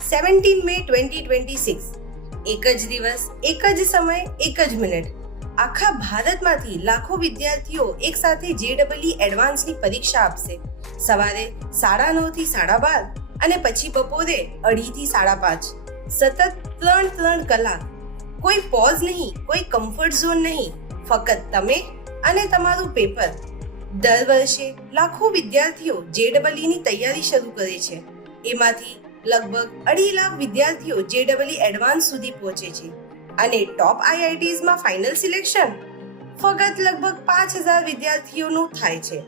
17 મે 2026 એક જ દિવસ, એક જ સમય, એક જ મિનિટ આખા ભારતમાંથી લાખો વિદ્યાર્થીઓ એક સાથે JEE એડવાન્સની પરીક્ષા આપશે. સવારે 9:30 થી 12:30 અને પછી બપોરે 2:30 થી 5:30. સતત 3 કલાક. કોઈ પોઝ નહીં, કોઈ કમ્ફર્ટ ઝોન નહીં, ફક્ત તમે અને તમારું પેપર. દર વર્ષે લાખો વિદ્યાર્થીઓ JEE ની તૈયારી શરૂ કરે છે. એમાંથી લગભગ 2.5 લાખ વિદ્યાર્થીઓ JEE એડવાન્સ સુધી પહોંચે છે અને ટોપ IITs માં ફાઇનલ સિલેક્શન ફક્ત લગભગ 5,000 વિદ્યાર્થીઓનું થાય છે.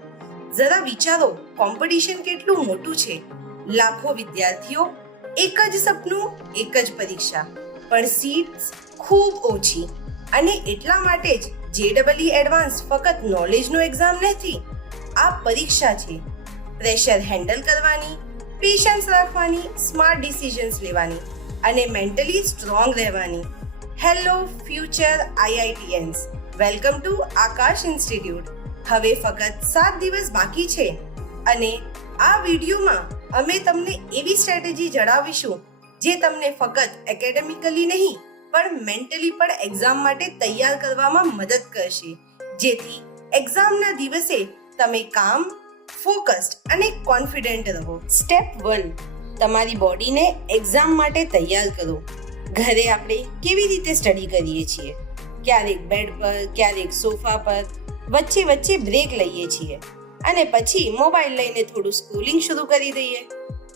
જરા વિચારો, કોમ્પિટિશન કેટલું મોટું છે. લાખો વિદ્યાર્થીઓ, એક જ સપનું, એક જ પરીક્ષા, પણ સીટ્સ ખૂબ ઓછી. અને એટલા માટે જ JEE એડવાન્સ ફક્ત નોલેજનો એક્ઝામ નથી, આ પરીક્ષા છે. પ્રેશર હેન્ડલ કરવાની, પેશન્સ રાખવાની, સ્માર્ટ ડિસિઝન્સ લેવાની અને મેન્ટલી સ્ટ્રોંગ રહેવાની. Hello future IITians, welcome to Akash institute. હવે ફક્ત 7 દિવસ બાકી છે અને આ વિડીયોમાં અમે તમને એવી સ્ટ્રેટેજી જણાવીશું જે તમને ફક્ત એકેડેમિકલી નહીં પણ મેન્ટલી પણ એક્ઝામ માટે તૈયાર કરવામાં મદદ કરશે, જેથી એક્ઝામના દિવસે તમે કામ, ફોકસ્ડ અને કોન્ફિડન્ટ રહો. સ્ટેપ 1, તમારી બોડીને એક્ઝામ માટે તૈયાર કરો. ઘરે આપણે કેવી રીતે સ્ટડી કરીએ છીએ? ક્યારેક બેડ પર, ક્યારેક સોફા પર, વચ્ચે બ્રેક લઈએ છીએ અને પછી મોબાઈલ લઈને થોડું સ્ક્રોલિંગ શરૂ કરી દઈએ.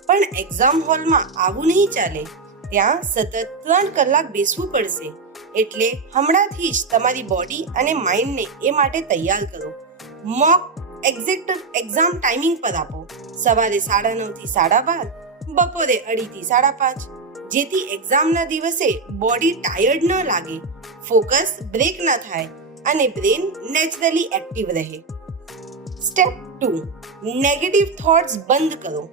પણ એક્ઝામ હોલમાં આવું નહીં ચાલે. ત્યાં સતત 3 કલાક બેસવું પડશે. એટલે હમણાંથી જ તમારી બોડી અને માઇન્ડને એ માટે તૈયાર કરો. મોક એક્ઝેક્ટ એક્ઝામ ટાઈમિંગ પર આપો. સવારે 9:30 થી 12:30, બપોરે 2:30 થી 5:30, જેથી એક્ઝામના દિવસે બોડી ટાયર્ડ ન લાગે, ફોકસ બ્રેક ન થાય અને બ્રેન નેચરલી એક્ટિવ રહે. સ્ટેપ 2, નેગેટિવ થોટ્સ બંધ કરો.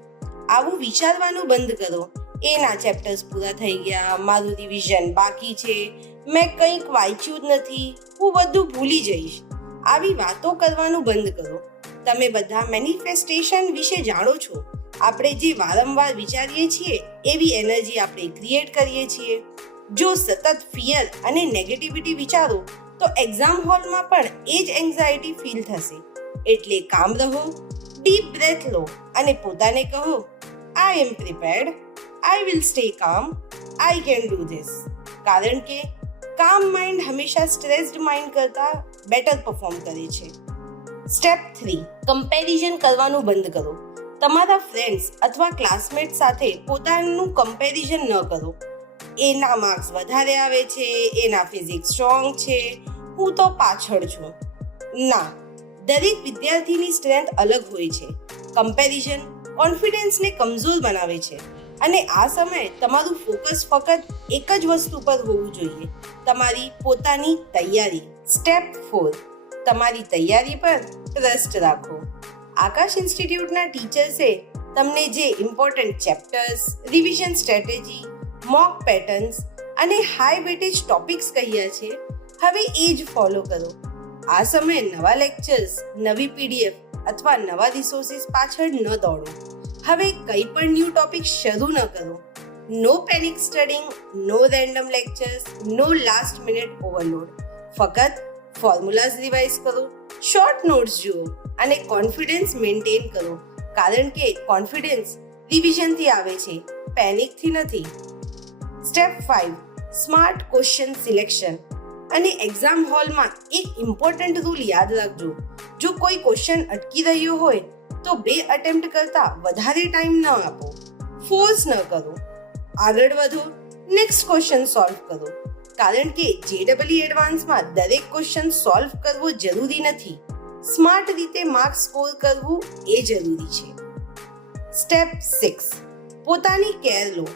આવું વિચારવાનું બંધ કરો. એના ચેપ્ટર્સ પૂરા થઈ ગયા, મારું રિવિઝન બાકી છે, મેં કંઈક વાંચ્યું જ નથી, હું બધું ભૂલી જઈશ. આવી વાતો કરવાનું બંધ કરો. તમે બધા મેનિફેસ્ટેશન વિશે જાણો છો. આપણે જે વારંવાર વિચારીએ છીએ એવી એનર્જી આપણે ક્રિએટ કરીએ છીએ. જો સતત ફિયર અને નેગેટિવિટી વિચારો તો એક્ઝામ હોલમાં પણ એ જ એન્ઝાયટી ફીલ થશે. એટલે કામ રહો, ડીપ બ્રેથ લો અને પોતાને કહો, આઈ એમ પ્રિપેર્ડ, આઈ વિલ સ્ટે કામ, આઈ કેન ડુ ધીસ. કારણ કે કામ માઇન્ડ હંમેશા સ્ટ્રેસ્ડ માઇન્ડ કરતાં બેટર પરફોર્મ કરે છે. સ્ટેપ 3, કમ્પેરિઝન કરવાનું બંધ કરો. તમારા ફ્રેન્ડ્સ અથવા ક્લાસમેટ સાથે પોતાનું કમ્પેરિઝન ન કરો. એના માર્ક્સ વધારે આવે છે, એના ફિઝિક્સ સ્ટ્રોંગ છે, હું તો પાછળ છું. ના, દરેક વિદ્યાર્થીની સ્ટ્રેન્થ અલગ હોય છે. કમ્પેરિઝન કોન્ફિડન્સને કમજોર બનાવે છે અને આ સમયે તમારું ફોકસ ફક્ત એક જ વસ્તુ પર હોવું જોઈએ, તમારી પોતાની તૈયારી. સ્ટેપ 4, તમારી તૈયારી પર ટ્રસ્ટ રાખો. આકાશ ઇન્સ્ટિટ્યૂટના ટીચર્સે તમને જે important chapters, revision strategy, mock patterns અને હાઈ વેટેજ ટોપિક્સ કહ્યા છે, હવે એ જ ફોલો કરો. આ સમયે નવા લેક્ચર્સ, નવી PDF અથવા નવા રિસોર્સિસ પાછળ ન દોડો. હવે કંઈ પણ ન્યૂ ટોપિક શરૂ ન કરો. નો પેનિક સ્ટડિંગ, નો રેન્ડમ લેક્ચર્સ, નો લાસ્ટ મિનિટ ઓવરલોડ. ફક્ત ફોર્મ્યુલાઝ રિવાઇઝ કરો, શોર્ટ નોટ્સ જુઓ અને કોન્ફિડન્સ મેન્ટેન કરો. કારણ કે કોન્ફિડન્સ રિવિઝનથી આવે છે, પેનિકથી નથી. Step 5, smart question selection. અને એક્ઝામ હોલમાં એક ઇમ્પોર્ટન્ટ રૂલ યાદ રાખજો. જો કોઈ ક્વેશ્ચન અટકી રહ્યો હોય તો 2 અટેમ્પ્ટ કરતાં વધારે ટાઈમ ન આપો. ફોર્સ ન કરો. આગળ વધો, નેક્સ્ટ ક્વેશ્ચન સોલ્વ કરો. કારણ કે JEE એડવાન્સમાં દરેક ક્વેશ્ચન સોલ્વ કરવો જરૂરી નથી. સ્માર્ટ રીતે માર્ક સ્કોર કરવું એ જરૂરી છે. સ્ટેપ 6, પોતાની કેર લો.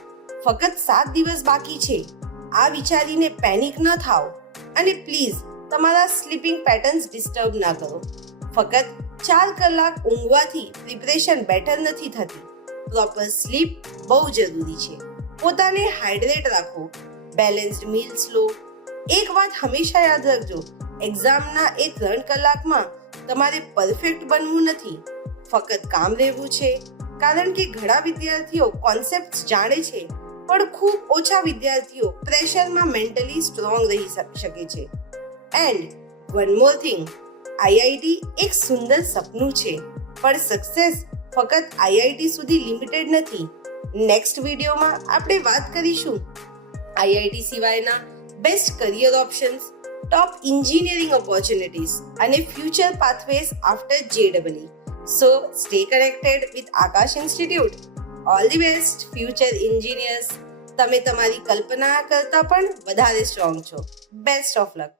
ફક્ત 7 દિવસ બાકી છે. આ વિચારીને પેનિક ન થાઓ અને પ્લીઝ તમારા સ્લીપિંગ પેટર્ન્સ ડિસ્ટર્બ ના કરો. ફક્ત 4 કલાક ઊંઘવાથી પ્રિપરેશન બેટર નથી થતી. પ્રોપર સ્લીપ બહુ જરૂરી છે. પોતાને હાઇડ્રેટ રાખો, બેલેન્સ્ડ મીલ્સ લો. એક વાત હંમેશા યાદ રાખજો, એક્ઝામના એ 3 કલાકમાં તમારે પરફેક્ટ બનવું નથી, ફક્ત કામ રહેવું છે. કારણ કે ઘણા વિદ્યાર્થીઓ કોન્સેપ્ટ્સ જાણે છે પણ ખૂબ ઓછા વિદ્યાર્થીઓ પ્રેશરમાં મેન્ટલી સ્ટ્રોંગ રહી શકે છે. And one more thing, IIT એક સુંદર સપનું છે, પણ સક્સેસ ફક્ત આઈઆઈટી સુધી લિમિટેડ નથી. નેક્સ્ટ વિડીયોમાં આપણે વાત કરીશું આઈઆઈટી સિવાયના બેસ્ટ કરિયર ઓપ્શન્સ, ટોપ એન્જિનિયરિંગ ઓપોર્ચ્યુનિટીઝ અને future pathways after JEE. So stay connected with Akash institute. All the best future engineers. તમે તમારી કલ્પના કરતાં પણ વધારે સ્ટ્રોંગ છો. Best of luck.